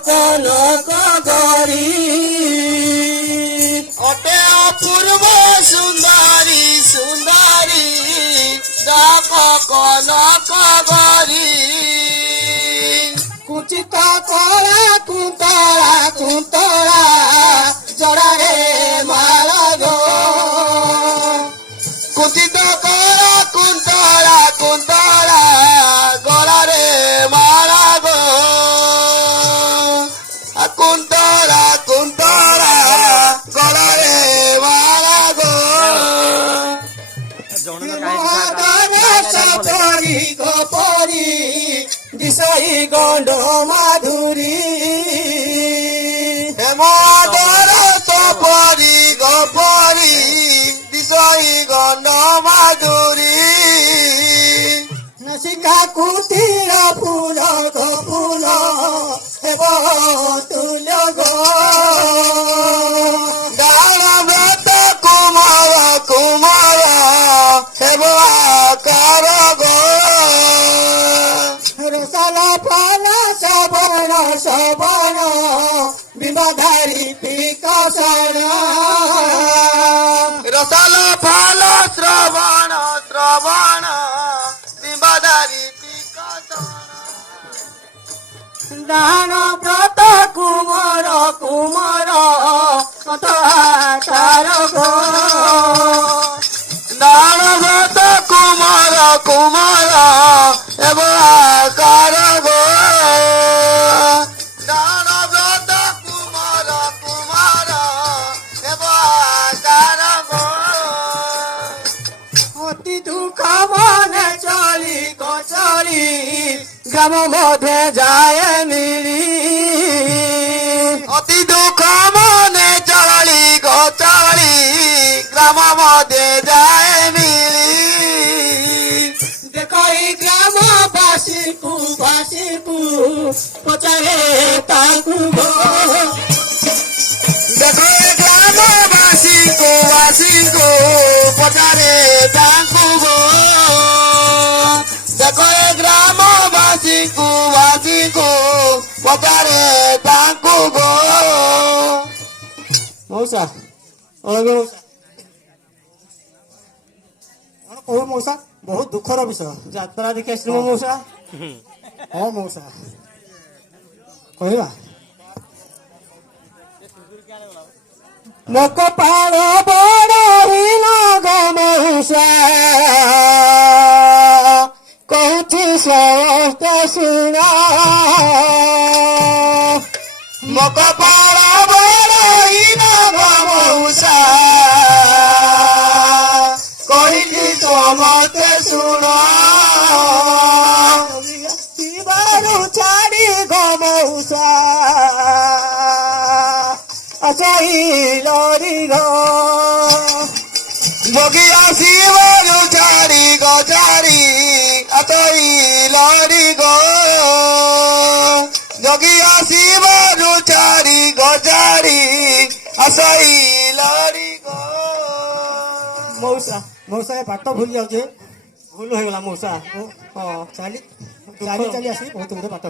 কনক গরি অটে অপূর্ব সুন্দরী সুন্দরী ডাক কনক গরি কুচিত করা কুন্তলা কুন্তলা জড়ারে মাল গো কুচিত কর কুন্তলা কুন্তলা গলারে মালা গো কুন্তলা কুন্তলা গলারে মালা গো সপরি গোপরি দিশাই গণ্ড মাধুরী হেমদর সপরি গপরি বিষয় গণ্ড মাধুরী নাসিকা কুটির ফুল গো ফুল হেব তুল গো গানব্রত কুমার কুমার হেব আকার গো রসাল ফল সবণ সবণ বিবাধারি বিকশন রসাল ফল শ্রবণ শ্রবণ বিবাদারি দান ব্রত কুমার কুমার তার গো দানব্রত কুমার কুমার হেব আকার গো দানব্রত কুমার কুমার হেব আকার গো অতি দুঃখ মনে চলি গচলি গ্রাম মধ্যে যায় মিলি অতি দুঃখ মনে চলি গোচলি গ্রাম মধ্যে যায় মিলি দেখো এই গ্রামবাসীକୁ বাসীକୁ পচারে তাকু গো দেখো গ্রামবাসীଙ୍କୁ বাসীଙ୍କୁ পচারে ତାଙ୍କୁ গো দেখো ଗ୍ରାମବାସୀଙ୍କୁ ବାସୀଙ୍କୁ ପଚାରେ ତାଙ୍କୁ ଗো মৌসা অলগে মৌসা কহু মৌসা বহুত দুঃখর বিষয় যাত্রা দেখে আসলু মৌসা হ্যাঁ মৌসা কহিবা লোক পাল বড় হইল গো মৌসা কହୁছি ସମସ୍ତେ ଶୁଣ ମୋ କପାଳ ବଡ଼ ହୀନ ମଉସା କହିଲି ସମସ୍ତେ ଶୁଣ ଶିବାରୁ ଛାଡ଼ି ଗো ମଉସା ଆଚାଇଲରି ଗো ଯୋଗିଆ ଶିବରୁ ଛାଡ଼ି ଗଜାରି ଆତଇ ଲରି ଗೋ ଯୋଗିଆ ଶିବରୁ ଛାଡ଼ି ଗଜାରି ଆସଇ ଲରି ଗো ମଉସା ମଉସା ଏ ବାଟ ଭୁଲି ଯାଉଛେ ଭୁଲ ହେଇଗଲା ମଉସା ହଁ ଚାଲି ଚାଲି ଚାଲି ଆସି ବହୁତ ଗୋଟେ ବାଟ